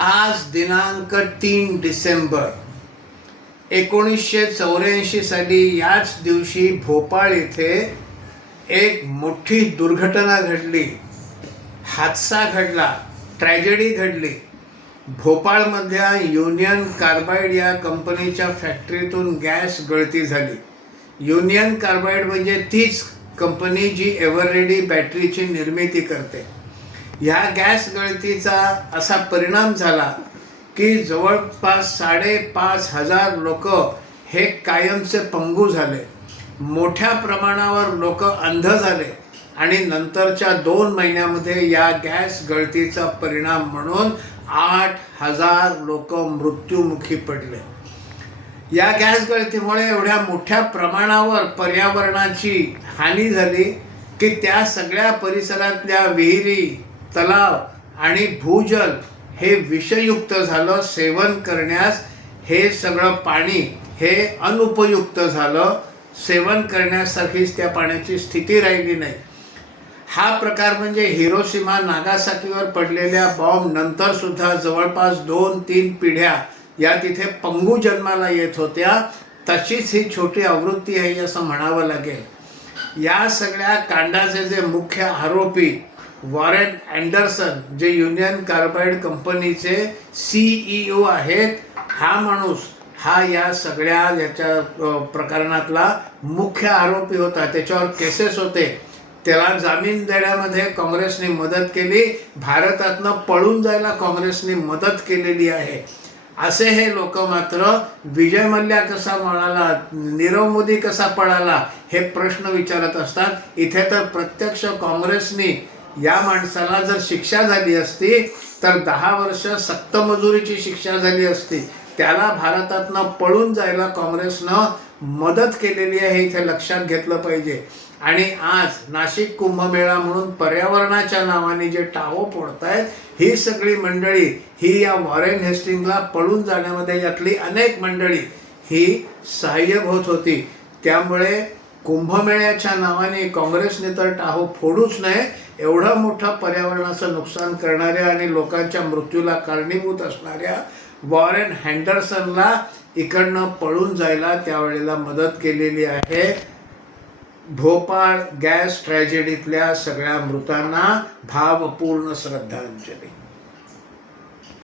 आज दिनांक 3 डिसेंबर 1984 साली याच दिवशी भोपाळ येथे एक मोठी दुर्घटना घडली, हादसा घडला, ट्रॅजेडी घडली. भोपाळमधल्या युनियन कार्बाइड या कंपनीच्या फॅक्टरीतून गॅस गळती झाली. युनियन कार्बाइड म्हणजे तीच कंपनी जी एव्हररेडी बॅटरीची निर्मिती करते. ह्या गॅस गळतीचा असा परिणाम झाला की जवळपास 5,500 लोक हे कायमचे पंगू झाले. मोठ्या प्रमाणावर लोक अंध झाले आणि नंतरच्या 2 महिन्यामध्ये या गॅस गळतीचा परिणाम म्हणून 8,000 लोक मृत्युमुखी पडले. या गॅस गळतीमुळे एवढ्या मोठ्या प्रमाणावर पर्यावरणाची हानी झाली की त्या सगळ्या परिसरातल्या विहिरी, तलाव आणि भूजल हे विषयुक्त झालं. सेवन करण्यास हे सगळं पाणी हे अनुपयुक्त झालं. सेवन करण्यासारखीच त्या पाण्याची स्थिती राहिली नाही. हा प्रकार म्हणजे हिरोशिमा नागासाकीवर पडलेल्या बॉम्ब नंतर सुद्धा जवळपास 2-3 पिढ्या या तिथे पंगू जन्माला येत होत्या. तशीच ही छोटी आवृत्ती आहे असं म्हणावं लागेल. या सगळ्या कांडाचे जे मुख्य आरोपी वॉरेन अँडरसन, जे युनियन कार्बाइड कंपनीचे CEO आहेत, हा माणूस हा या सगळ्या याच्या प्रकरणातला मुख्य आरोपी होता. त्याच्यावर केसेस होते. त्याला जामीन देण्यामध्ये काँग्रेसने मदत केली. भारतातनं पळून जायला काँग्रेसने मदत केलेली आहे. असे हे लोक मात्र विजय मल्ल्या कसा पळाला, नीरव मोदी कसा पळाला हे प्रश्न विचारत असतात. इथे तर प्रत्यक्ष काँग्रेसने या माणसाला जर शिक्षा झाली असती तर 10 वर्ष सक्तमजुरीची शिक्षा झाली असती. त्याला भारतातनं पळून जायला काँग्रेसनं मदत केलेली आहे, इथे लक्षात घेतलं पाहिजे. आणि आज नाशिक कुंभमेळा म्हणून पर्यावरणाच्या नावाने जे टाहो फोडतायत ही सगळी मंडळी ही या वॉरेन हेस्टिंग्जला पळून जाण्यामध्ये यातली अनेक मंडळी ही सहाय्यक होती. त्यामुळे कुंभमेळ्याच्या नावाने काँग्रेसने तर टाहो फोडूच नये. एवढं मोठं पर्यावरणाचं नुकसान करणाऱ्या आणि लोकांच्या मृत्यूला कारणीभूत असणाऱ्या वॉरेन हँडरसनला इकडनं पळून जायला त्यावेळेला मदत केलेली आहे. भोपाळ गॅस ट्रॅजेडीतल्या सगळ्या मृतांना भावपूर्ण श्रद्धांजली.